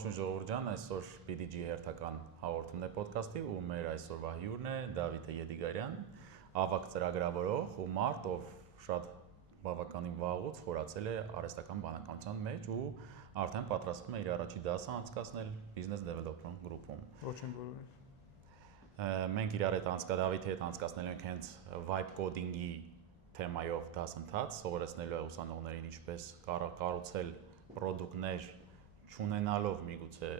Ողջույն ժողովուրդ ջան, այսօր BDG հերթական հաղորդումն է ոդքասթի ու մեր այսօրվա հյուրն է Դավիթ Եդիգարյան, ավագ ծրագրավորող ու մարդ, ով շատ բավականին վաղուց խորացել է արհեստական բանականության մեջ ու արդեն պատրաստվում է իր առաջին դասը անցկացնել Business Development Group-ում։ Ողջույն բոլորին։ Մենք իրար հետ Դավիթի հետ անցկացնել ենք հենց vibe coding-ի թեմայով դասընթաց, սովորեցնելու է ուսանողներին ինչպես կառուցել պրոդուկտներ չունենալով միգուցե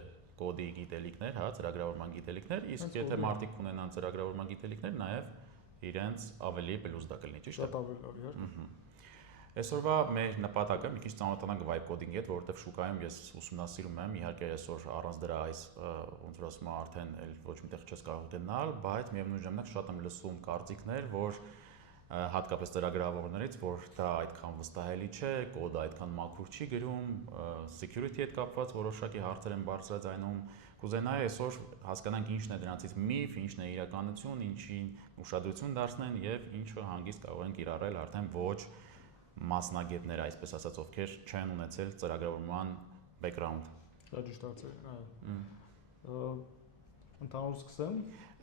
կոդի գիտելիքներ, հա, ծրագրավորման գիտելիքներ, իսկ եթե մարդիկ ունենան ծրագրավորման գիտելիքներ, նաև իրենց ավելի պլյուս դա կլինի, ճիշտ է։ Շատ ավելի լավ, իհարկե։ Այսօրվա մեր նպատակը մի քիչ ծանոթանանք vibe coding-ի հետ, որովհետև շուկայում ես ուսումնասիրում եմ, իհարկե այսօր առանց դրա այս ոնց որ ասում եմ արդեն էլ ոչ միտեղ չես կարող գնալ, բայց միևնույն ժամանակ շատ եմ լսում կարծիքներ, որ հատկապես ծրագրավորներից, որ դա այդքան վստահելի չէ, կոդը այդքան մաքուր չի գրում, security հետ կապված որոշակի հարցեր են բարձրաձայնում։ Կուզենայի այսօր հասկանանք ինչն է դրանցից միֆ, ինչն է իրականություն, ինչին ուշադրություն դարձնեն եւ ինչը հանգիստ կարող են կիրառել արդեն ոչ մասնագետները, այսպես ասած, ովքեր չեն ունեցել ծրագրավորման background։ Դա ճիշտ հարց է։ Ընդհանուր սկսեմ։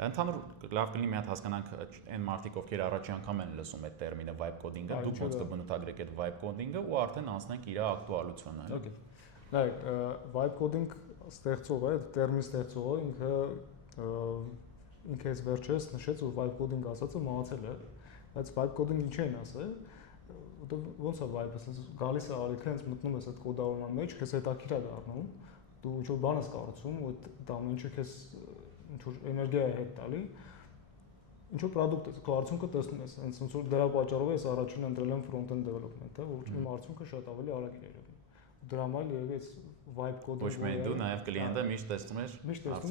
Ընդհանուր լավ կլինի մի հատ հասկանանք այն մարդիկ, ովքեր առաջին անգամ են լսում այդ տերմինը vibe coding-ը, դուք ոնց կբնութագրեք այդ vibe coding-ը ու արդեն անցնենք իր ակտուալությանը։ Okay։ Նայեք, vibe coding ստեղծողը, այդ տերմին ստեղծողը ինքը այս վերջերս նշեց, որ vibe coding ասածը մահացել է, բայց vibe coding ինչ են ասել, ոնց է vibe-ը, ասես գալիս է ալիքը, հենց մտնում ես այդ կոդավորման մեջ, քեզ հետաքրքիր է դառնում, դու ինչ-որ բան ես կառուցում, ու դա ամենը քեզ ինչ-որ էներգիա է հետ տալի, ինչ-որ product ես, քո արդյունքը տեսնում ես, հենց ոնց որ դրա պատճառով ես առաջին ընտրել եմ front-end development-ը, որ իմ արդյունքը շատ ավելի արագ է երևում։ Դրա համար երևի այս vibe code-ը ոչ միայն դու, նաև կլիենտը միշտ տեսնում ես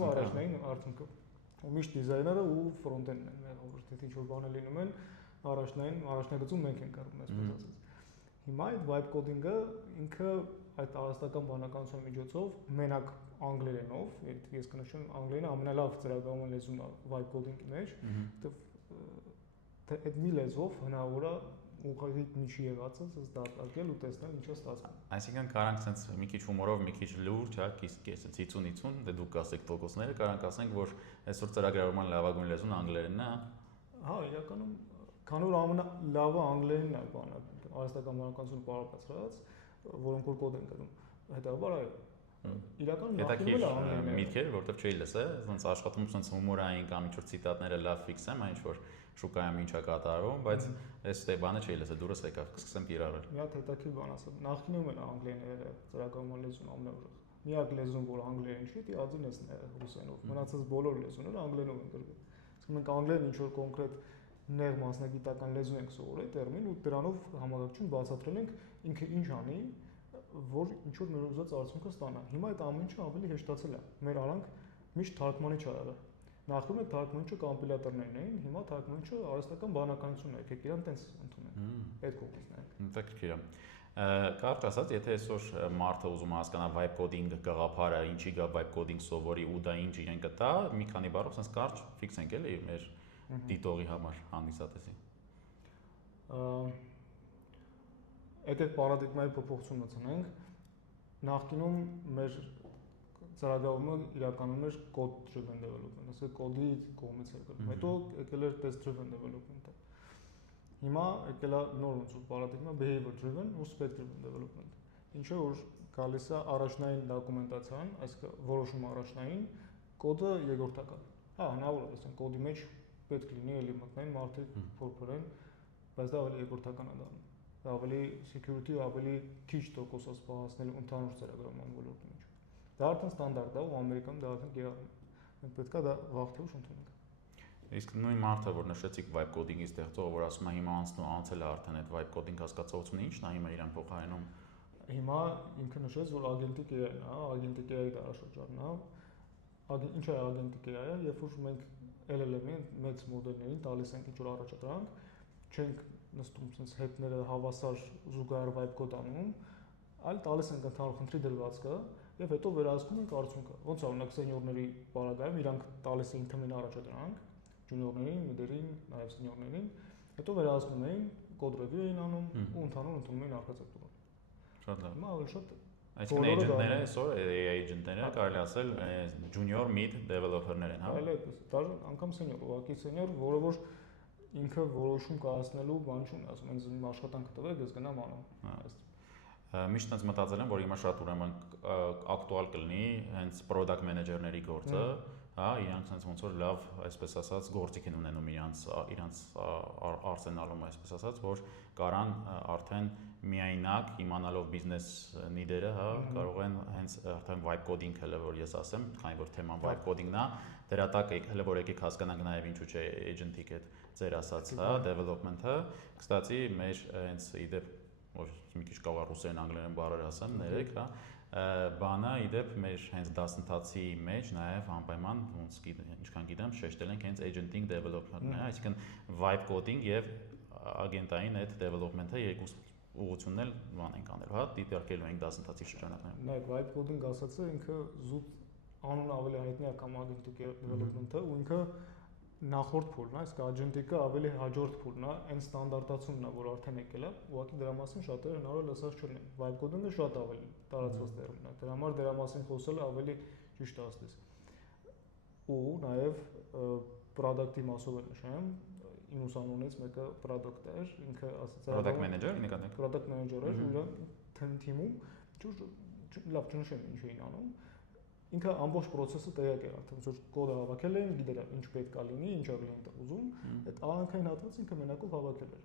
առաջնային արդյունքը։ Ու միշտ դիզայները ու front-end-ն են, որ եթե ինչ-որ բան լինում են, առաջնագծում մենք ենք արում, այսպես ասած։ Հիմա այդ vibe coding-ը ինքը այդ արհեստական բանականության միջոցով մենակ անգլերենով, ես կնշեմ անգլերենը ամենալավ ծրագրավորման լեզուն է vibe coding-ի մեջ, որտեղ այդ մի լեզվով հնարավոր է ուղղակի միջի եղածը դատարկել ու տեսնել ինչ է ստացվում։ Այսինքն կարանք sense մի քիչ հումորով, մի քիչ լուրջ, հա, sense 50-50, դե դուք ասեք տոկոսները, կարանք ասենք, որ այսօր ծրագրավորման լավագույն լեզուն անգլերենն է, հա, իրականում քանի որ ամենալավը անգլերենն է բանը, արհեստական բանականություն պարապեցրած, որոնք որ կոդ են գրում։ Հետաբար այո։ Իրականում նախնիվել է անգլերենը։ Միտքեր, որտեղ չէի լսել, sense աշխատում sense հումորային կամ ինչ-որ ցիտատները լավ ֆիքսեմ, այն ինչ-որ շուկայում ինչա կատարվում, բայց այս բանը չէի լսել, դուրս եկա, սկսեմ կիրառել։ Մի հատ հետաքրքիր բան ասեմ, նախնիվում են անգլերենը ծրագրավորման լեզուն ամենաուրախ։ Միակ լեզուն, որ անգլերեն չի, դա ադինեսն է ռուսերենով։ Մնացած բոլոր լեզուները անգլերենով են գրվել։ Իսկ մենք անգլերեն ինչ-որ կոնկրետ նեղ մասնագիտական լեզու ենք սովորել տերմին ու դրանով համակարգչություն բացատրել ենք ինքը ինչ անի, որ ինչ որ մեր ուզած արդյունքը ստանա։ Հիմա այդ ամեն ինչը ավելի հեշտացել է։ Մեր արանք միշտ թարգմանիչ ա եղել։ Նախկինում այդ թարգմանիչը կոմպիլյատորներն էին, հիմա թարգմանիչը արհեստական բանականությունն է, եկեք իրան տենց ընդունեն։ Այդ կողմից նայեք։ Հետաքրքիր է։ Կարճ ասած, եթե այսօր մարդը ուզում է հասկանալ vibe coding գաղափարը, ինչի գա vibe coding սովորի ու դա ինչ իրեն կտա, մի քանի բառով sense կարճ ֆիքս ենք էլի մեր դիտողի համար հանդիսատեսի։ Եկեք պարադիգմայի փոփոխություն մտցնենք։ Նախկինում մեր ծրագրավորումը իրականում էր code driven development, ասել կոդի կողմից էր գնում։ Հետո եկել էր test driven development-ը։ Հիմա եկել է նոր ոնց որ պարադիգմա behavior driven ու spec driven development։ Ինչը որ գալիս է առաջնային դոկումենտացիան, այսինքն որոշում առաջնային, կոդը երկրորդական։ Հա, հնարավոր է, ասենք կոդի մեջ պետք լինի էլի մտնեն մարդիկ փորփրեն, բայց դա ավելի երկրորդական է դառնում։ Դա ավելի security, ավելի քիչ տոկոս է սպառնալու ընդհանուր ծրագրավորման ոլորտի մեջ։ Դա արդեն ստանդարտ է ու Ամերիկայում դա արդեն գերանում է։ Մենք պետք է դա վաղ թե ուշ ընդունենք։ Իսկ նույն մարդը, որ նշեցիք vibe coding-ի ստեղծողը, որ ասում է հիմա անցել է արդեն այդ vibe coding հասկացողությունը, ի՞նչն է հիմա իրեն փոխարինում։ Հիմա ինքը նշեց, որ ագենտիկ AI-ն է, ագենտիկ AI-ի դարաշրջանն է։ Ինչ է ագենտիկ AI-ը, երբ որ մենք LLM-ին մեծ մոդելներին տալիս ենք ինչ-որ առաջադրանք, չենք նստում sense հետները հավասար զուգահեռ vibe code անում, այլ տալիս ենք ընդհանուր խնդրի դրվածքը եւ հետո վերահսկում ենք արդյունքը։ Ոնց է օրինակ սենյորների բaragայում իրանք տալիս էին թմին առաջադրանք, ջունիորներին, միդերին, նաեւ սենյորներին, հետո վերահսկում էին, կոդ review էին անում ու ընդհանուր ընդունում էին արխիտեկտուրան։ Շատ լավ։ Հիմա ավելի շատ Այսինքն agent-ները, այսօր AI agent-ները կարելի ասել junior mid developer-ներ են, հա։ Այլ այդպես, դաժան անգամ senior, ուղղակի senior, որը որ ինքը որոշում կայացնելու բան չունի, ասում են իմ աշխատանքը տվեք, ես գնամ անեմ։ Միշտ այնպես մտածել եմ, որ հիմա շատ ուրեմն ակտուալ կլինի հենց product manager-ների գործը, հա, իրանք sense ոնց որ լավ, այսպես ասած, գործիք են ունենում իրանց արսենալում, այսպես ասած, որ կարան արդեն միայնակ իմանալով բիզնես նիդերը, հա, կարող են հենց արդեն vibe coding հələ որ ես ասեմ, քանի որ թեման vibe coding-ն է, դրա տակ հələ որ եկեք հասկանանք նաև ինչու՞ չէ agentic այդ ձեր ասած, հա, development-ը, կստացի մեր հենց իդեպ որ մի քիչ կարող է ռուսերեն անգլերեն բառեր ասեմ, ներեք, հա, բանը իդեպ մեր հենց դասընթացի մեջ նաև անպայման ոնց ինչքան գիտեմ շեշտել ենք հենց agentic development-ն է, այսինքն vibe coding եւ ագենտային այդ development-ը երկու ուղղությունն էլ բան ենք անել, հա, դիտարկելու ենք դասընթացի շրջանակներում։ Նայեք, vibe coding ասածը ինքը զուտ անուն ավելի հայտնի է կամ agentic development-ը ու ինքը նախորդ փուլն է, իսկ agentic-ը ավելի հաջորդ փուլն է, այն ստանդարտացումն է, որ արդեն եկել է, ուղղակի դրա մասին շատերը հնարավոր լսած չունեն։ Vibe coding-ը շատ ավելի տարածված տերմին է, դրա համար դրա մասին խոսելը ավելի ճիշտ է ասես։ Ու նաև product-ի մասով էլ նշեմ, իմ ուսանողներից մեկը product էր, ինքը ասաց product manager-ի նկատեք։ Product manager էր, ու իր թիմում լավ չնշեմ ինչ էին անում։ Ինքը ամբողջ process-ը տեղյակ էր արդեն, որ կոդը հավաքել էին, գիտեր ինչ պետք է լինի, ինչ է կլիենտը ուզում, այդ արանքային հատվածը ինքը մենակով հավաքել էր։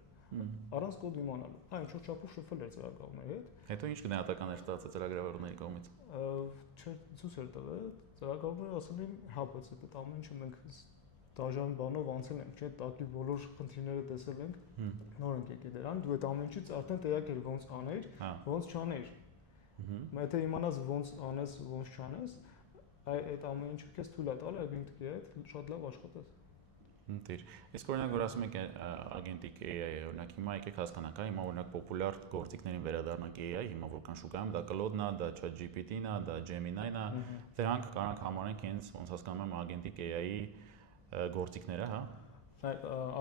Առանց կոդ իմանալու։ Այն ինչ որ չափով շփվել էր ծրագրավորների հետ։ Հետո ինչ գնահատական էր ստացել ծրագրավորների կողմից։ Ցույց էր տվել, ծրագրավորները ասել են, հա, բայց այդ ամեն ինչը մենք դաժան բանով անցել ենք, չէ՞, տակի բոլոր խնդիրները տեսել ենք, նոր ենք եկել դրան, դու այդ ամեն ինչից արդեն տեղյակ էր ոնց աներ, ոնց չաներ։ Եթե իմանաս ոնց անես, ոնց չանես, այդ ամեն ինչը քեզ թույլ է տալի agentic AI-ը շատ լավ աշխատես։ Ընտիր։ Իսկ օրինակ որ ասում եք agentic AI-ը, օրինակ հիմա եկեք հասկանանք, հա, հիմա օրինակ պոպուլյար գործիքներին վերադառնանք AI, հիմա որ կան շուկայում, դա Claude-ն է, դա ChatGPT-ն է, դա Gemini-ն է, դրանք կարանք համարենք հենց ոնց հասկանում եմ agentic AI-ի գործիքները, հա։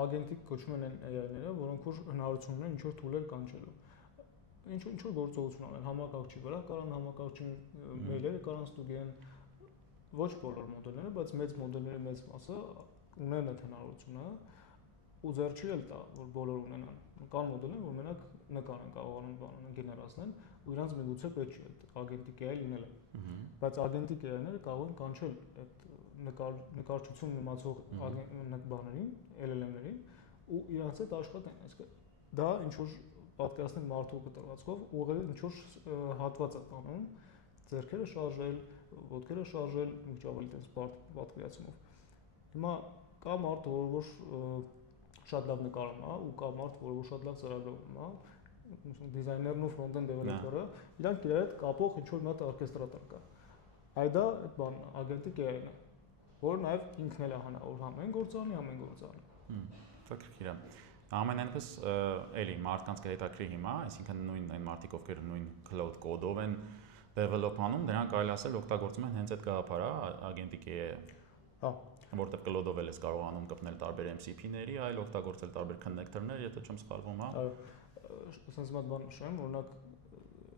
Agentic կոչվում են AI-ները, որոնք որ հնարավորություն ունեն ինչ որ թուլեր կանչելու։ Ինչ որ գործողություն անեն համակարգչի վրա, կարան համակարգչի մեյլերը կարան ստուգեն ոչ բոլոր մոդելները, բայց մեծ մոդելների մեծ մասը ունեն այդ հնարավորությունը ու ձեռ չի էլ տա, որ բոլոր ունենան։ Կան մոդելներ, որ մենակ նկար են կարողանում բանան գեներացնել ու իրանց միգուցե պետք չէ այդ agentic AI լինելը։ Բայց agentic AI-ները կարող են կանչել այդ նկարչություն իմացող բաներին, LLM-ներին ու իրանց հետ աշխատեն։ Այսինքն դա ինչ որ պատկերացնել մարդու կտրվածքով ուղղակի ինչ որ հատված է տանում, ձեռքերը շարժել, ոտքերը շարժել, մի քիչ ավելի տես պատկերացումով։ Հիմա կա մարդ, որ շատ լավ նկարում է ու կա մարդ, որ շատ լավ ծրագրում է, դիզայներն ու ֆրոնտ-էնդ դեվելոպերը, իրանք իրար հետ կապող ինչ որ մի հատ օրկեստրատոր կա։ Այդա այդ բանն է, agentic AI-ն է, որ նաև ինքն էլ է հնարավոր ամեն գործ անի։ Հետաքրքիր է։ Ամենայնպես էլի մարդկանց կհետաքրի հիմա, այսինքն նույն այն մարդիկ, ովքեր նույն cloud code-ով են develop անում, դրանք կարելի ասել օգտագործում են հենց այդ գաղափարը, agentic AI-ը։ Հա, որտեղ cloud-ով էլ ես կարողանում կպնել տարբեր MCP-ների, այլ օգտագործել տարբեր connector-ներ, եթե չեմ սխալվում, հա։ Ասենց մի բան նշեմ, օրինակ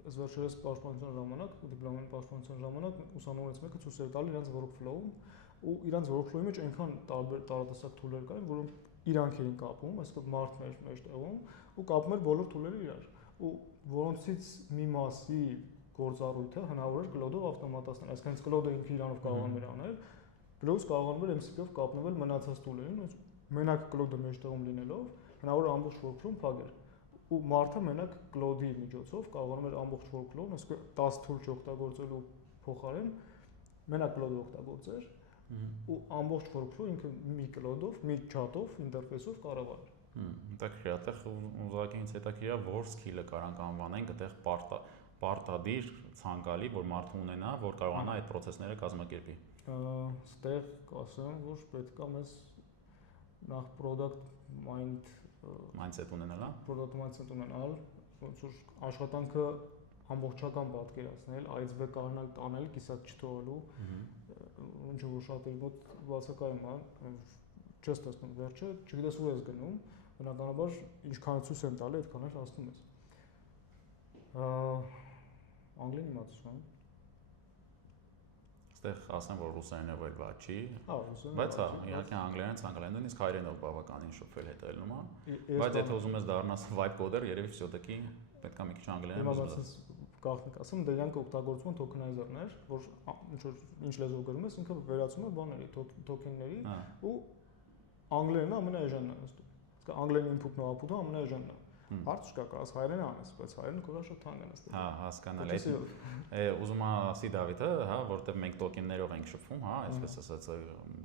ես վերջերս պաշտպանության ժամանակ, դիպլոմային պաշտպանության ժամանակ ուսանողներից մեկը ցույց էր տալի իրենց workflow-ում ու իրենց workflow-ի մեջ այնքան տարբեր տարատեսակ tool-եր կային, որոնք իրանք էին կապում, այսինքն մարդն էր մեջտեղում ու կապում էր բոլոր tool-երը իրար ու որոնցից մի մասի գործառույթը հնարավոր էր cloud-ով ավտոմատացնել, այսինքն հենց cloud-ը ինքը իրանով կարողանում էր անել, plus կարողանում էր MCP-ով կապնվել մնացած tool-երին, մենակ cloud-ը մեջտեղում լինելով հնարավոր է ամբողջ workflow-ն փակել ու մարդը մենակ cloud-ի միջոցով կարողանում էր ամբողջ workflow-ն, այսինքն 10 tool չօգտագործելու փոխարեն մենակ cloud-ը օգտագործեր ու ամբողջ workflow ինքը մի cloud-ով, մի chat-ով, ինտերֆեյսով կառավարեր։ Հետաքրքիր է, այդտեղ ուղղակի ինձ հետաքրքիր է, որ skill-ը կարանք անվանենք, այդտեղ պարտադիր ցանկալի, որ մարդը ունենա, որ կարողանա այդ process-ները կազմակերպի։ Ստեղ կասեմ, որ պետք է մեզ նախ product mindset ունենալ, հա։ Product mindset ունենալ, ոնց որ աշխատանքը ամբողջական պատկերացնել, iceberg կարողանալ տանել, կիսատ չթողելու, ինչը որ շատերի մոտ բացակայում է, չես տեսնում վերջը, չգիտես où ես գնում, բնականաբար ինչքան ցույց են տալի, այդքան էլ հասնում ես։ անգլին իմացություն։ Այստեղ ասեմ, որ ռուսերենը վել բաց չի։ Ռուսերենը։ Բայց հա, իհարկե անգլերեն, ցանկալեն, նույնիսկ հայերենով բավականին շփվել հետևելնում է։ Բայց եթե ուզում ես դառնաս vibe coder, երևի все-таки պետք է մի քիչ անգլերեն ուզես։ Գաղտնիք ասեմ, դրանք օգտագործում են թոքենայզերներ, որ ինչ լեզվով գրում ես, ինքը վերածում է բաների, թոքենների ու անգլերենը ամենաէժանն է նստում։ Իսկ անգլերեն input-ն ու output-ը ամենաէժանն է։ Հարց չկա, կարաս հայերեն անես, բայց հայերեն կողա շատ թանկ է նստել։ Հա, հասկանալի։ Ուզում ասի Դավիթը, հա, որտեղ մենք տոկեններով ենք շփվում, հա, այսպես ասած,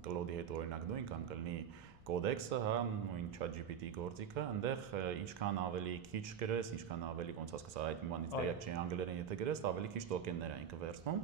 Claude-ի հետ օրինակ նույն կամ կլինի կոդեքսը, հա, նույն ChatGPT գործիքը, այնտեղ ինչքան ավելի քիչ գրես, ինչքան ավելի ոնց ասած այդ իմանից դերակ չի անգլերեն եթե գրես, ավելի քիչ տոկեններ է ինքը վերցնում։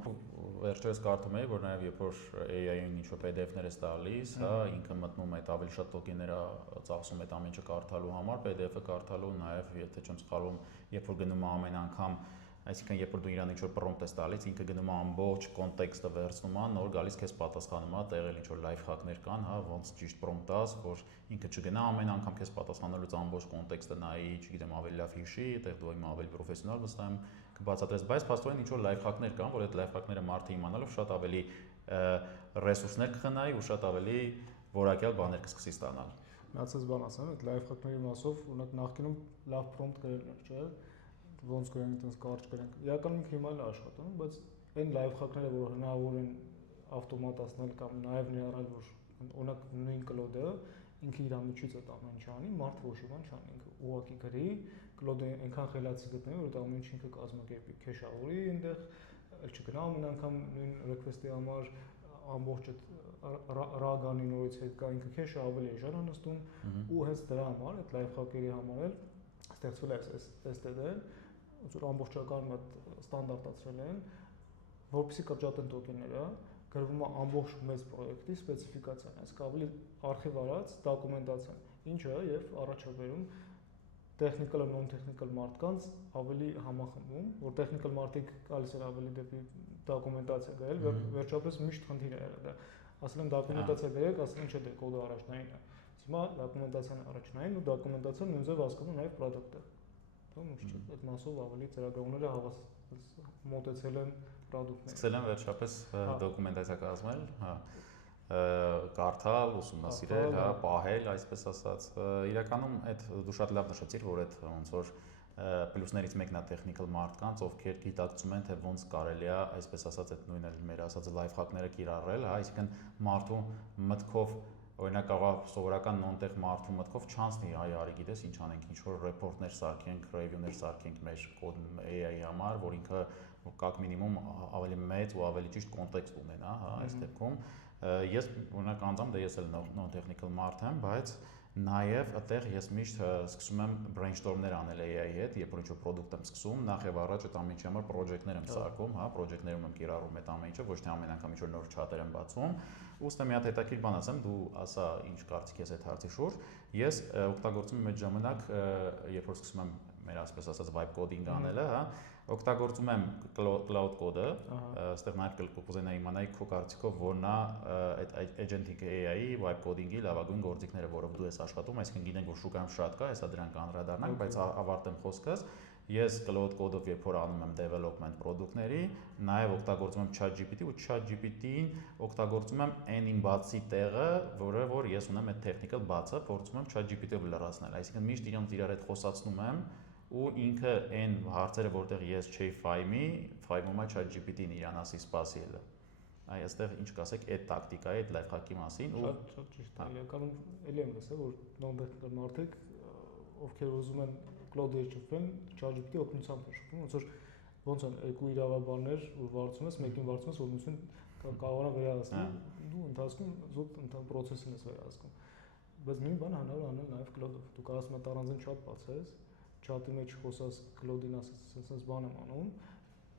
Վերջերս կարդում էի, որ նաև երբ որ AI-ին ինչ-որ PDF-ներ ես տալիս, հա, ինքը մտնում է այդ ավելի շատ տոկեններ է ծախսում այդ ամեն ինչը կարդալու համար, PDF-ը կարդալու, նաև եթե չեմ սխալվում, երբ որ գնում է ամեն անգամ այսինքն երբ որ դու իրան ինչ-որ prompt ես տալիս, ինքը գնում է ամբողջ կոնտեքստը վերցնում է, նոր գալիս քեզ պատասխանում է, տեղել ինչ-որ live hack-ներ կան, հա, ոնց ճիշտ prompt տաս, որ ինքը չգնա ամեն անգամ քեզ պատասխանելուց ամբողջ կոնտեքստը նայի, չգիտեմ, ավելի լավ հիշի, այդտեղ դու իմ ավելի պրոֆեսիոնալ վստահ եմ կբացատրես, բայց փաստորեն ինչ-որ live hack-ներ կան, որ այդ live hack-ները մարդը իմանալով շատ ավելի ռեսուրսներ կխնայի ու շատ ավելի որակյալ բաներ կսկսի ստանալ։ Մնացած բան ասեմ, այդ live hack-ների մասով, օրինակ նախկինում լավ prompt գրելն էր, չէ՞։ Ոնց գրենք, այդպես կարճ գրենք։ Իրականում ինքը հիմա էլ է աշխատում, բայց այն live hack-ները, որ հնարավոր են ավտոմատացնել կամ նաև ներառալ, որ օրինակ նույն Claude-ը ինքը իր միջից այդ ամեն ինչ անի, մարդը ոչ մի բան չանի, ինքը ուղղակի գրի, Claude-ը այնքան խելացի գտնի, որ այդ ամեն ինչ ինքը կազմակերպի, քեշավորի այնտեղ, չգնա ամեն անգամ նույն request-ի համար ամբողջ այդ RAG-անի նորից հետ կա, ինքը քեշը ավելի էժան է նստում ու հենց դրա համար այդ live hack-երի համար էլ ստեղծվել է STD-ն, ոնց որ ամբողջական այդ ստանդարտացրել են, որպեսզի կրճատեն տոկենները, գրվում է ամբողջ մեծ պրոյեկտի սպეციფიკացիան, այսինքն ավելի արխիվ արած դոկումենտացիան, ինչը եւ առաջաբերում technical and non-technical մարդկանց ավելի համախմբում, որ technical մարդիկ գալիս են ավելի դեպի դոկումենտացիա գրել, վերջապես միշտ խնդիր է եղել դա։ Ասել եմ դոկումենտացիա գրեք, ասել են չէ, դե կոդը առաջնային է։ Հիմա դոկումենտացիան առաջնային ու դոկումենտացիան նույն ձև հասկանում նաև product-ը։ Այդ մասով ավելի ծրագրավորները մոտեցել են product-ներին։ Սկսել են վերջապես դոկումենտացիա կազմել, հա, կարդալ, ուսումնասիրել, հա, պահել, այսպես ասած։ Իրականում այդ դու շատ լավ նշեցիր, որ այդ ոնց որ պլյուսներից մեկն է technical մարդկանց, ովքեր գիտակցում են, թե ոնց կարելի է, այսպես ասած, այդ նույնը մեր ասած live hack-ները կիրառել, հա, այսինքն մարդու մտքով օրինակ կարող սովորական non-tech մարդու մտքով չանցնի, այ արի գիտես ինչ անենք, ինչ որ report-ներ սարքենք, review-ներ սարքենք մեր կոդ AI-ի համար, որ ինքը կակ մինիմում ավելի մեծ ու ավելի ճիշտ կոնտեքստ ունենա, հա, այս դեպքում ես օրինակ անձամբ դե ես էլ non-technical մարդ եմ, բայց նաև այդտեղ ես միշտ սկսում եմ brainstorm-ներ անել AI-ի հետ, երբ որ ինչ-որ product եմ սկսում, նախ եւ առաջ այդ ամեն ինչի համար project-ներ եմ սարքում, հա, project-ներում եմ կիրառում այդ ամեն ինչը, ոչ թե ամեն անգամ ինչ-որ նոր chat-եր եմ բացում։ Ուստի մի հատ հետաքրքիր բան ասեմ, դու ասա ինչ կարծիք ես այդ հարցի շուրջ։ Ես օգտագործում եմ այդ ժամանակ, երբ որ սկսում եմ մեր ասպես ասած vibe coding անելը, հա, օգտագործում եմ cloud code-ը, այստեղ նաև կուզենայի իմանալ քո կարծիքով որն է այդ agentic AI-ի vibe coding-ի լավագույն գործիքները, որով դու ես աշխատում, այսինքն գիտենք որ շուկայում շատ կա, հեսա դրան անդրադառնանք, բայց ավարտեմ խոսքս, ես cloud code-ով երբ որ անում եմ development product-ների, նաև օգտագործում եմ ChatGPT ու ChatGPT-ին օգտագործում եմ n-ին բացի տեղը, որ ես ունեմ այդ technical բացը, փորձում եմ ChatGPT-ով լրացնել, այսինքն միշտ իրենց իրար հետ խոսացնում եմ ու ինքը այն հարցերը, որտեղ ես չէի ֆայմում է ChatGPT-ին իրան ասի սպասիելը։ Այստեղ ինչ կասեք այդ տակտիկայի, այդ life hack-ի մասին ու շատ ճիշտ է։ Իրականում էլի եմ լսել, որ non-technical մարդիկ, ովքեր ուզում են Claude-ի հետ շփվել, ChatGPT-ի օգնությամբ են շփվում, ոնց են երկու իրավաբաններ, որ վարձում ես, մեկին վարձում ես, որ նույնիսկ կարողանա վերահսկել, դու ընթացքում զուտ process-ն ես վերահսկում։ Բայց նույն բանը հնարավոր անել նաև Claude-ով։ Դու կարող ես առանձին chat բացես, chat-ի մեջ խոսած Claude-ին ասես, sense բան եմ անում,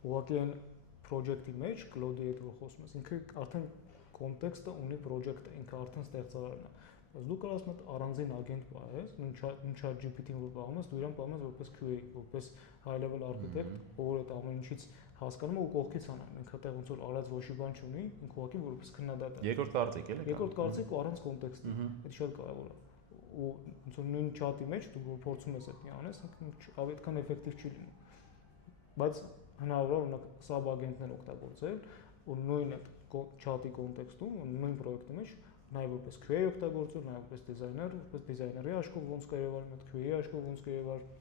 ուղղակի այն project-ի մեջ Claude-ի հետ որ խոսում ես, ինքը արդեն կոնտեքստը ունի project-ը, ինքը արդեն ստեղծարարն է։ Բայց դու կարող ես մոտ առանձին agent պահես, նույն ChatGPT-ին որ պահում ես, դու իրան պահում ես որպես QA, որպես high level architect, ով այդ ամեն ինչից հասկանում է ու կողքից անում։ Ինքը այդտեղ ոնց որ արած ոչ մի բան չունի, ինքը ուղղակի որպես քննադատ է։ Երկրորդ կարծիք էլի։ Երկրորդ կարծիք ու առանց կոնտեքստի։ Դա շատ կարևոր է։ Ու ոնց որ նույն chat-ի մեջ դու որ փորձում ես այդ մի անես, այդքան էֆեկտիվ չի լինում։ Բայց հնարավոր է օրինակ sub agentներ օգտագործել ու նույն այդ chat-ի կոնտեքստում, նույն պրոյեկտի մեջ նաև որպես QA օգտագործել, նաև որպես դիզայներ, որպես դիզայների աշխով ոնց կարևոր է, այդ QA աշխով ոնց կարևոր է,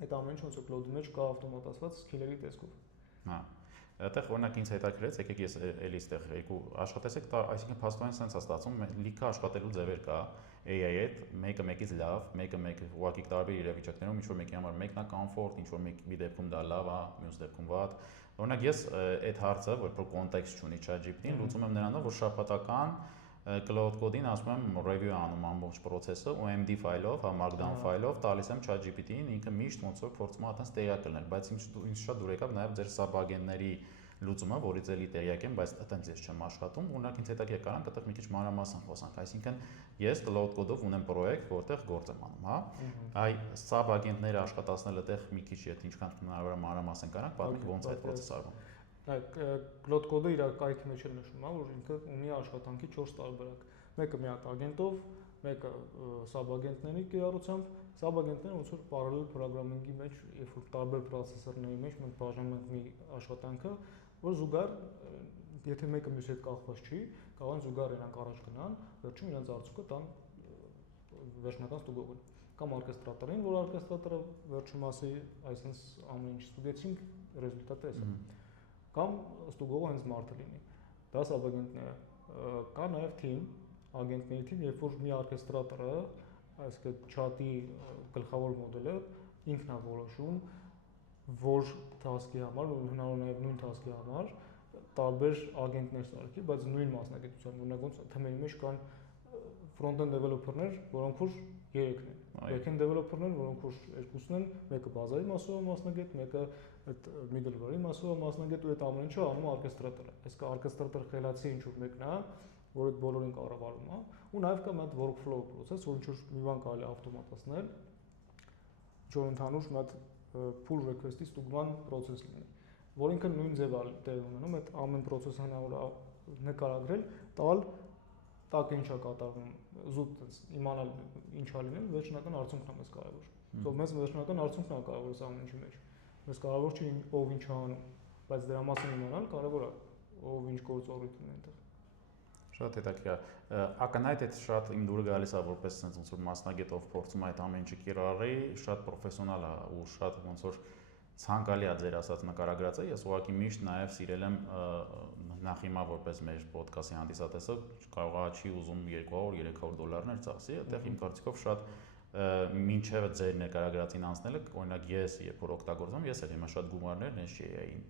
այդ ամեն ինչը ոնց է cloud-ի մեջ կա ավտոմատացված skiller-ի տեսքով։ Հա։ Այդտեղ օրինակ ինձ հետաքրքրեց, եկեք ես էլի այստեղ երկու աշխատեցեք, այսինքն փաստորեն sense է ստացվում, լիքը աշխատելու ձևեր կա AI-ի հետ, մեկը մեկից լավ, մեկը ուղղակի տարբեր իրավիճակներում ինչ որ մեկի համար մեկն է comfort, ինչ որ մի դեպքում դա լավ է, մյուս դեպքում վատ։ Օրինակ ես այդ հարցը, որ կոնտեքստ չունի ChatGPT-ին, լուծում եմ նրանով, որ շաբաթական Cloud Code-ին ասում եմ review անում ամբողջ process-ը OMD ֆայլով, հա markdown ֆայլով, տալիս եմ ChatGPT-ին, ինքը միշտ ոնց որ փորձում է այդպես տեղյակ լինել, բայց ինձ շատ դուր եկավ նաև ձեր sub-agent-ների լուծումը, որից էլի տեղյակ եմ, բայց այդտենց ես չեմ աշխատում, օրինակ ինձ հետաքրքիր կարանք այդտեղ մի քիչ մանրամասն խոսանք, այսինքն ես Cloud Code-ով ունեմ պրոյեկտ, որտեղ գործ եմ անում, հա։ Այ sub-agent-ները աշխատացնել այդտեղ մի քիչ եթե ինչքան հնարավոր է մանրամասն կարանք, պատմեք ոնց է այդ process-ը արվում։ Cloud Code-ը իր կայքի մեջ էլ նշում է, որ ինքը ունի աշխատանքի 4 տարբերակ։ Մեկը մի հատ ագենտով, մեկը sub-agent-ների կիրառությամբ, sub-agent-ները ոնց որ parallel programming-ի մեջ, երբ որ տարբեր processor-ների մեջ մենք բաժանում ենք մի աշխատանքը, որ զուգահեռ եթե մեկը մյուսի հետ կախված չի, կարող են զուգահեռ իրանք առաջ գնան, վերջում իրենց արդյունքը տան վերջնական ստուգողին։ Կամ orchestrator-ին, որ orchestrator-ը վերջում ասի, այսինքն ամեն ինչ ստուգեցինք, ռեզուլտատը էս է։ Կամ ստուգողը հենց մարդը լինի։ Դա sub-agent-ները։ Կա նաև team, agent-ների team, երբ որ մի orchestrator-ը, այսինքն chat-ի գլխավոր մոդելը ինքն է որոշում, որ task-ի համար, հնարավոր նաև նույն task-ի համար տարբեր agent-ներ սարքի, բայց նույն մասնագիտությամբ, օրինակ ոնց թեմերի մեջ կան front-end developer-ներ, որոնք որ 3-ն են, back-end developer-ներ, որոնք որ 2-ն են, մեկը բազայի մասով մասնագետ, մեկը այդ middleware-ի մասով մասնագետ ու այդ ամեն ինչը անում է orchestrator-ը։ Այսինքն orchestrator խելացի ինչ որ մեկն է, որ այդ բոլորին կառավարում է, ու նաև կա մի հատ workflow process, որ ինչ որ մի բան կարելի է ավտոմատացնել, ինչ որ ընդհանուր մի հատ pull request-ի ստուգման process լինի, որ ինքը նույն ձևը տեղ ունենում, այդ ամեն process-ը հնարավոր է նկարագրել, տալ տակ ինչա կատարվում, զուտ իմանալ ինչա լինել, վերջնական արդյունքն է մեզ կարևոր։ ಸೊ մեզ վերջնական արդյունքն է կարևոր այս ամեն ինչի մեջ։ Մեզ կարևոր չի ով ինչ անում, բայց դրա մասին իմանալ կարևոր է, ով ինչ գործողություն ունի այնտեղ։ Շատ հետաքրքիր է։ Ակնհայտ է շատ իմ դուրը գալիս է որպես sense ոնց որ մասնագետով փորձում այդ ամեն ինչը կիրառի, շատ պրոֆեսիոնալ է ու շատ ոնց որ ցանկալի է ձեր ասած նկարագրածը։ Ես ուղղակի միշտ նաև սիրել եմ նախ հիմա որպես մեր ոդքասթի հանդիսատեսը կարող է չի ուզում $200-300 ծախսի, այդտեղ իմ կարծիքով շատ մինչև ձեր ներկայացրածին անցնելը, օրինակ ես երբ որ օգտագործում, ես էլ հիմա շատ գումարներ նենց AI-ին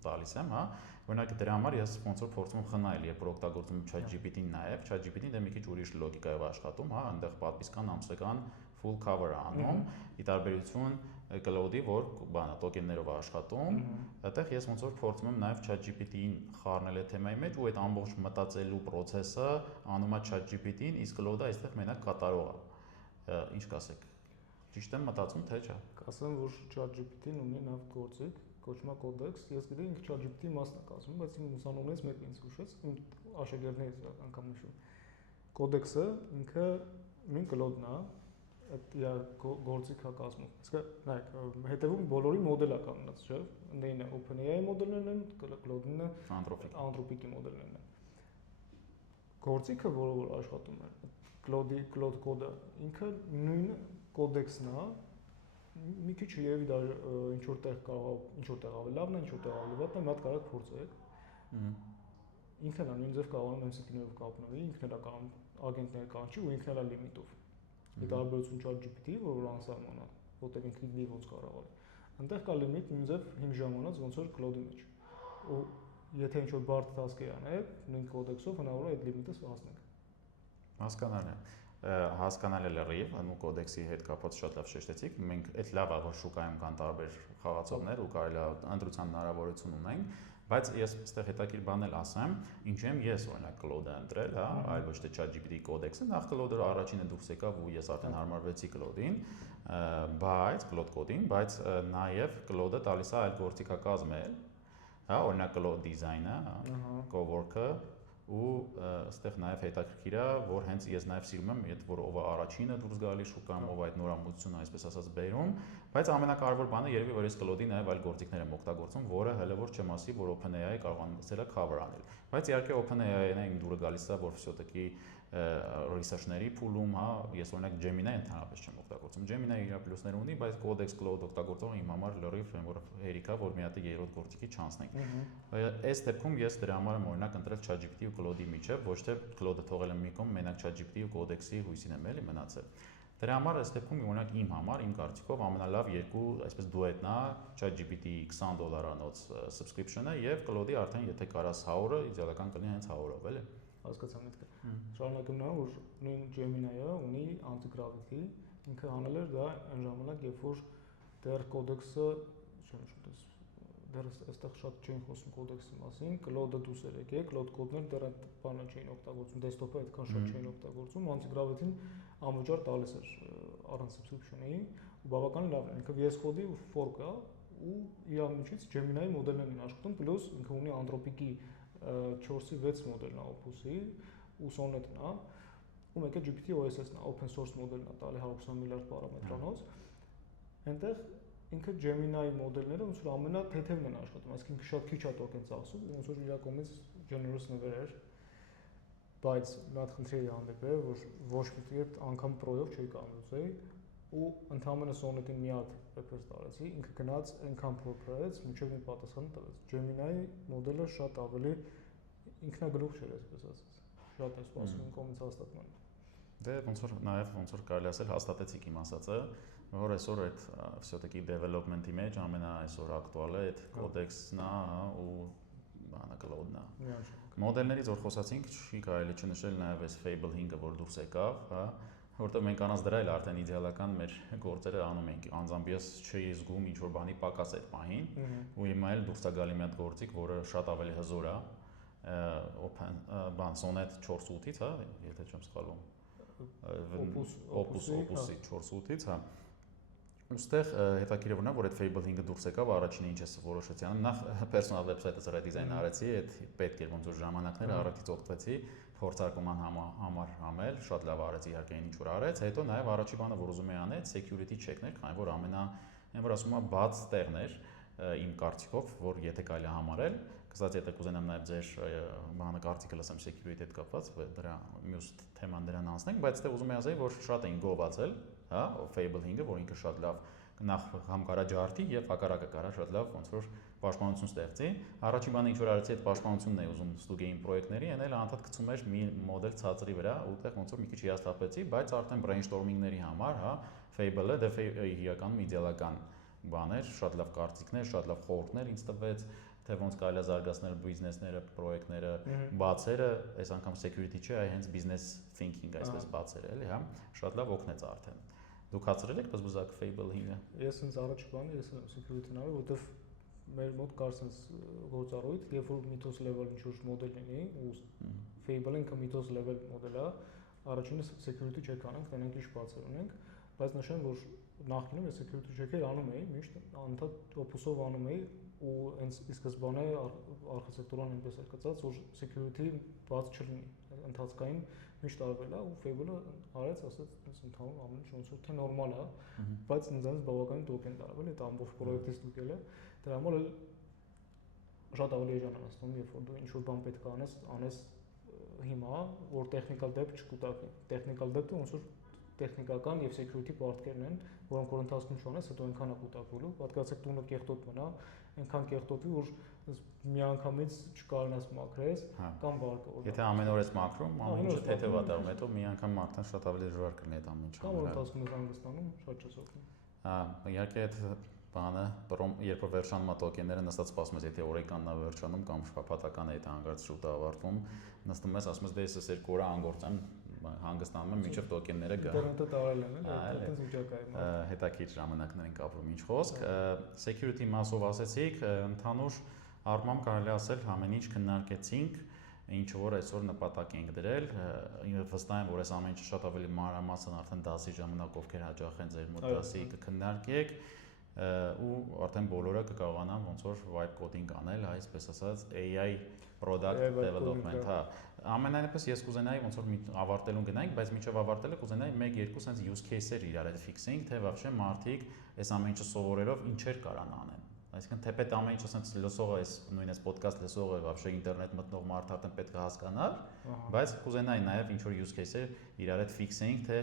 տալիս եմ, հա, օրինակ դրա համար ես ոնց որ փորձում եմ խնայել, երբ որ օգտագործում եմ ChatGPT-ին նաև, ChatGPT-ն դե մի քիչ ուրիշ լոգիկայով աշխատում, հա, այնտեղ պատմիսական, ամսական full cover անում, ի տարբերություն Cloud-ի, որ բանը տոկեններով է աշխատում, այդտեղ ես ոնց որ փորձում եմ նաև ChatGPT-ին խառնել այդ թեմայի մեջ ու այդ ամբողջ մտածելու process-ը անում է ChatGPT-ին, իսկ Cloud-ը այստեղ մենակ կատարող է։ Ինչ կասեք։ Ճիշտ եմ մտածում, թե չէ։ Կասեմ, որ ChatGPT-ն ունի նաև գործիք, կոչվում է Codex։ Ես գիտեմ ինքը ChatGPT-ի մասն է կազմում, բայց իմ ուսանողներից մեկը ինձ հուշեց, իմ աշակերտներից անգամ նշում։ Codex-ը ինքը նույն Cloud-ն է, այդ իր գործիքա կազմում։ Իսկ նայեք, հետևում բոլորի մոդելա կանգնած, չէ՞։ Ընդդեմ OpenAI մոդելներն են, Cloud-ն է, Anthropic-ի մոդելներն են։ Գործիքը, որը որ աշխատում է, Cloud Code-ը, ինքը նույն Codex-ն է, մի քիչ երևի դա ինչ որտեղ կարող է, ինչ որտեղ ավելի լավն է, ինչ որտեղ ավելի վատն է, մի հատ կարող փորձեք։ Ինքն էլ նույն ձև կարող է MCP-ներով կապնվի, ինքն էլ է կարող ագենտներ կանչի ու ինքն էլ է լիմիտով։ Ի տարբերություն ChatGPT-ի, որ անսահման է, որտեղ ինքը գիտի ոնց կառավարի։ Այնտեղ կա լիմիտ նույն ձև հիմ ժամանած ոնց որ Cloud-ի մեջ։ Ու եթե ինչ որ բարդ task-եր անեք, նույն Codex-ով հնարավոր է այդ լիմիտը հասնեք։ Հասկանալի է։ Հասկանալի է լրիվ, անու կոդեքսի հետ կապված շատ լավ շեշտեցիք։ Մենք այդ լավ է, որ շուկայում կան տարբեր խաղացողներ ու կարելի է ընտրության հնարավորություն ունենք, բայց ես այստեղ հետաքրքիր բան էլ ասեմ, ինչու եմ ես օրինակ Cloud-ը ընտրել, հա, այլ ոչ թե ChatGPT կոդեքսը, նախ Cloud-ը առաջինը դուրս եկավ ու ես արդեն հարմարվեցի Cloud-ին, բայց Cloud Code-ին, բայց նաև Cloud-ը տալիս է այլ գործիքակազմ էլ, հա, օրինակ Cloud Design-ը, Cowork-ը ու այստեղ նաև հետաքրքիր է, որ հենց ես նաև սիրում եմ, այդ որ ով է առաջինը դուրս գալի շուկայում, ով այդ նորամուծությունը, այսպես ասած, բերում, բայց ամենակարևոր բանը երևի որ ես կլոդի նաև այլ գործիքներ եմ օգտագործում, որը հələ որ չեմ ասի, որ OpenAI կարողացել է cover անել։ Բայց իհարկե OpenAI-ն իմ դուրը գալիս է, որ всё-таки research-ների փուլում, հա, ես օրինակ Gemini ընդհանրապես չեմ օգտագործում։ Gemini իր պլյուսներ ունի, բայց Codex Cloud օգտագործողը իմ համար լրիվ որ հերիք է, որ մի հատ երրորդ գործիքի չանցնենք։ Այս դեպքում ես դրա համար եմ օրինակ ընտրել ChatGPT ու Claude-ի միջև, ոչ թե Claude-ը թողել եմ մի կողմ, մենակ ChatGPT ու Codex-ի հույսին եմ էլի մնացել։ Դրա համար այս դեպքում օրինակ իմ համար, իմ կարծիքով ամենալավ երկու, այսպես դուետն է, ChatGPT $20-անոց subscription-ը եւ Claude-ի արդեն եթե կարաս 100-ը, իդեալական կլինի հենց 100-ով, էլի։ Հասկացա միտքը։ Շարունակեմ նա, որ նույն Gemini-ը ունի anti-gravity, ինքը հանել էր դա այն ժամանակ, երբ որ դեռ Codex-ը, չեմ շուտես, դեռ այստեղ շատ չէին խոսում Codex-ի մասին, Claude-ը դուրս էր եկել, Claude Code-ն դեռ այդ բանը չէին օգտագործում, desktop-ը այդքան շատ չէին օգտագործում, anti-gravity-ն անվճար տալիս էր առանց subscription-ի, ու բավականին լավ է, ինքը VS Code-ի fork է ու իր միջից Gemini-ի մոդելներն են աշխատում, պլյուս ինքը ունի Anthropic-ի 4-ի 6 մոդելն է Opus-ի ու Sonnet-ն է, ու մեկը GPT OSS-ն է, open source մոդելն է, տալի 120 միլիարդ պարամետրանոց։ Այնտեղ ինքը Gemini մոդելները ոնց որ ամենաթեթևն են աշխատում, այսինքն ինքը շատ քիչ է տոկեն ծախսում, ոնց որ իր կողմից generous նվեր էր, բայց մի հատ խնդիր հանդիպ է, որ ոչ մի անգամ Pro-ով չի կարող լուծեի ու ընդհանրապես Sonnet-ին մի հատ paper տարեցի, ինքը գնաց այնքան փոփրեց, մինչև մի պատասխան տվեց։ Gemini մոդելը շատ ավելի ինքնագլուխ չէր, այսպես ասած։ Շատ է սպասում իմ կողմից հաստատման։ Դե ոնց որ նաև ոնց որ կարելի ասել հաստատեցիք իմ ասածը, որ այսօր այդ всё-таки development-ի մեջ ամենա այսօր ակտուալը այդ Codex-ն է, ու բանը Claude-ն է։ Մոդելներից որ խոսացինք, չի կարելի չնշել նաև այս Fable 5-ը, որ դուրս եկավ, հա, որտեղ մենք անց դրա էլ արդեն իդեալական մեր գործերը անում ենք։ Անձամբ ես չէի զգում ինչ որ բանի պակաս այդ պահին, ու հիմա էլ դուրս է գալի մի հատ գործիք, որը շատ ավելի հզոր է, open բան Sonnet 4.8-ից, հա, եթե չեմ սխալվում։ Opus-ի 4.8-ից, հա։ Ոստեղ հետաքրքիր է որ այդ Fable 5-ը դուրս եկավ, առաջինը ինչ ես որոշեցի անում, նախ personal website-ը redesign արեցի, այդ պետք էր ոնց որ ժամանակները առիթից օգտվեցի, փորձարկման համար համել, շատ լավ արեցի իհարկե ինչ որ արեց, հետո նաև առաջի բանը որ ուզում էի անել, security check-ներ, քանի որ այն որ ասում եմ բաց տեղն էր իմ կարծիքով, որ եթե կարելի է համարել, կստացի եթե կուզենամ նաև ձեր բանը կարծիքը լսեմ security հետ կապված, դրա մյուս թեման դրան անցնենք, բայց դե ուզում եմ ասել, որ շատ էին գովացել, հա, Fable 5-ը, որ ինքը շատ լավ նախ համ կարա ջարդի եւ հակառակը կարա շատ լավ ոնց որ պաշտպանություն ստեղծի։ Առաջին բանը ինչ որ արեցի այդ պաշտպանությունն է ուզում ստուգեին պրոյեկտների, այն էլ անդադ գցում էր մի մոդել ցածրի վրա, ուտեղ ոնց որ մի քիչ հիասթափեցի, բայց արդեն brainstorming-ների համար, հա, Fable-ը դե իրականում իդեալական բան էր, շատ լավ կարծիքներ, շատ լավ խորհուրդներ ինձ տվեց, թե ոնց կարելի է զարգացնել բիզնեսները, պրոյեկտները, բացերը, այս անգամ security չէ, այ հենց business thinking այսպես բացերը, էլի, հա, շատ լավ օգնեց արդեն։ Դուք հացրել եք բզբզակ Fable 5-ը։ Ես ինձ առաջ բանը, ես եմ security-ն արել, որովհետև մեր մոտ կար sense գործառույթ, երբ որ Mythos level ինչ-որ մոդել լինի, ու Fable-ը ինքը Mythos level մոդել է, առաջինը security check անենք, տենենք ինչ բացեր ունենք, բայց նշեմ, որ նախկինում ես security check-եր անում էի, միշտ անդադ Opus-ով անում էի, ու հենց ի սկզբանե արխիտեկտուրան այնպես էր գծած, որ security բաց չլինի, ընթացքային միշտ արվել է ու Fable-ը արեց, ասաց, ընդհանուր ամեն ինչ ոնց որ թե նորմալ է, բայց ինձանից բավականին տոկեն տարվել, այդ ամբողջ պրոյեկտից դուկել է, դրա համար էլ շատ ավելի էժանացնում, երբ որ դու ինչ-որ բան պետք է անես հիմա, որ technical debt չկուտակի, technical debt-ը ոնց որ տեխնիկական եւ security պարտքերն են, որոնք որ ընթացքում չունես, հետո այնքան է կուտակվելու, պատկերացեք տունը կեղտոտ մնա, այնքան կեղտոտվի, որ միանգամից չկարողանաս մաքրես կամ վարկը։ Եթե ամեն օր ես մաքրում, ամեն ինչը թեթև է դառնում, հետո մի անգամ արդեն շատ ավելի դժվար կլինի այդ ամեն ինչը։ Կամ որ ընթացքում ես հանգստանում, շատ չես օգնում։ Իհարկե այդ բանը, երբ որ վերջանում է տոկենները, նստած սպասում ես, եթե օրեկանն է վերջանում կամ շաբաթական է, եթե հանգարց շուտ է ավարտվում, նստում ես, ասում ես, դե ես 2 օր անգործեմ, հանգստանում եմ, մինչև տոկենները գա։ Ինտերնետը տարել են, այդպես վիճակը է։ Հետաքրքիր ժամանակներ ենք ապրում, ինչ խոսք։ Security մասով ասեցիք, ընդհանուր առմամբ կարելի ասել ամեն ինչ քննարկեցինք, ինչ որ այսօր նպատակ ենք դրել, վստահ եմ, որ այս ամեն ինչը շատ ավելի մանրամասն արդեն դասի ժամանակ ովքեր հաճախ են ձեր մոտ դասի կքննարկեք, ու արդեն բոլորը կկարողանան ոնց որ vibe coding անել, այսպես ասած AI product development, հա։ Ամենայնպես ես կուզենայի ոնց որ ավարտելուն գնայինք, բայց մինչև ավարտելը կուզենայի 1-2 sense use case-եր իրար հետ fix-էինք, թե вообще մարդիկ այս ամեն ինչը սովորելով ինչեր կարան անեն։ Այսինքն թեպետ ամեն ինչ ասենց լսողը, այս նույնիսկ podcast լսողը вообще ինտերնետ մտնող մարդ արդեն պետք է հասկանար, բայց կուզենայի նաև ինչ որ use case-եր իրար հետ fix-էինք, թե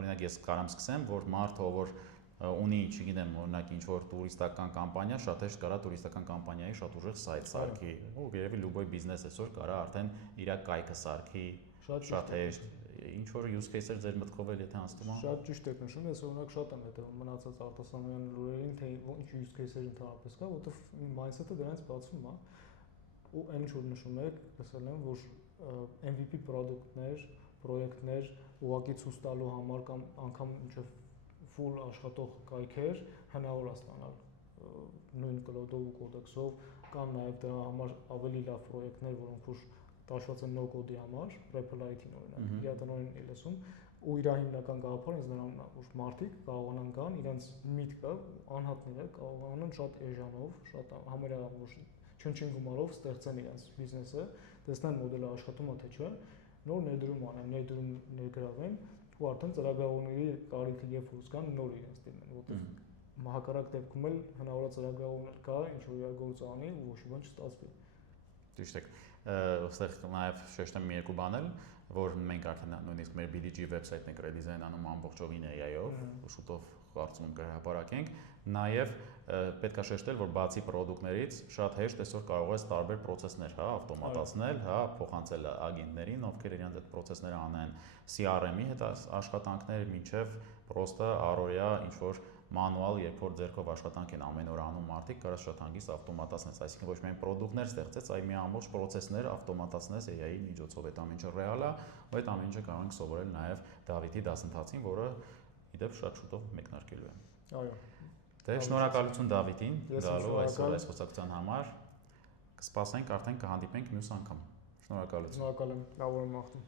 օրինակ ես կարամ սկսեմ, որ մարդը որ ունի, չգիտեմ, օրինակ ինչ որ տուրիստական կամպանիա, շատ հեշտ կարա տուրիստական կամպանիայի շատ ուժեղ սայթ սարքի, ու երևի լուբոյ բիզնես այսօր կարա արդեն իր կայքը սարքի, շատ հեշտ, ինչ որ use case-եր ձեր մտքով էլ եթե անցնում է։ Շատ ճիշտ եք նշում, ես օրինակ շատ եմ հետևում մնացած արտասահմանյան լուրերին, թե ինչ use case-եր ընդհանրապես կա, որովհետև mindset-ը դրանից բացվում է, ու այն ինչ որ նշում եք, լսել եմ, որ MVP product-ներ, պրոյեկտներ ուղղակի ցույց տալու համար կամ անգամ ինչեւ full աշխատող կայքեր հնարավոր է ստանալ նույն կլոդով ու կոդեքսով, կան նաև դրա համար ավելի լավ պրոյեկտներ, որոնք որ տաշված են no code-ի համար, Replit-ին օրինակ, իրականորեն լսում, ու իր հիմնական գաղափարը ինձ նրան որ մարդիկ կարողանան գան, իրենց միտքը անհատները կարողանան շատ էժանով, շատ համարյա որ չնչին գումարով ստեղծեն իրենց բիզնեսը, տեսնեն մոդելը աշխատում է թե չէ, նոր ներդրում անեն, ներդրում ներգրավեն ու արդեն ծրագրավորների կարիքը երբ որ զգան նոր իրենց դիմեն, որտեղ հակառակ դեպքում էլ հնարավոր է ծրագրավորներ կա, ինչ որ իրագործը անի ու ոչ մի բան չստացվի։ Ճիշտ է։ Այստեղ նաև շեշտեմ մի երկու բան էլ, որ մենք արդեն նույնիսկ մեր BDG վեբսայթն ենք ռեդիզայն անում ամբողջովին AI-ով, շուտով կարծում եմ կհրապարակենք, նաև պետք է շեշտել, որ բացի պրոդուկտներից շատ հեշտ այսօր կարող ես տարբեր process-ներ, հա, ավտոմատացնել, հա, փոխանցել ագենտներին, ովքեր իրենց այդ process-ները անեն, CRM-ի հետ աշխատանքներ, մինչև պրոստը առօրյա ինչ որ մանուալ, երբ որ ձեռքով աշխատանք են ամեն օր անում մարդիկ, կարաս շատ հանգիստ ավտոմատացնես, այսինքն ոչ միայն պրոդուկտներ ստեղծես, այլ մի ամբողջ process-ներ ավտոմատացնես AI-ի միջոցով, այդ ամեն ինչը ռեալ է, ու այդ ամեն ինչը կարող ենք սովորել նաև Դավիթի դասընթացին, որը իդեպ շատ շուտով մեկնարկելու է։ Այո։ Դե շնորհակալություն Դավիթին գալու այսօր այս խոսակցության համար։ Կսպասենք արդեն կհանդիպենք մյուս անգամ։ Շնորհակալություն։ Շնորհակալ եմ, լավ օրը մաղթում։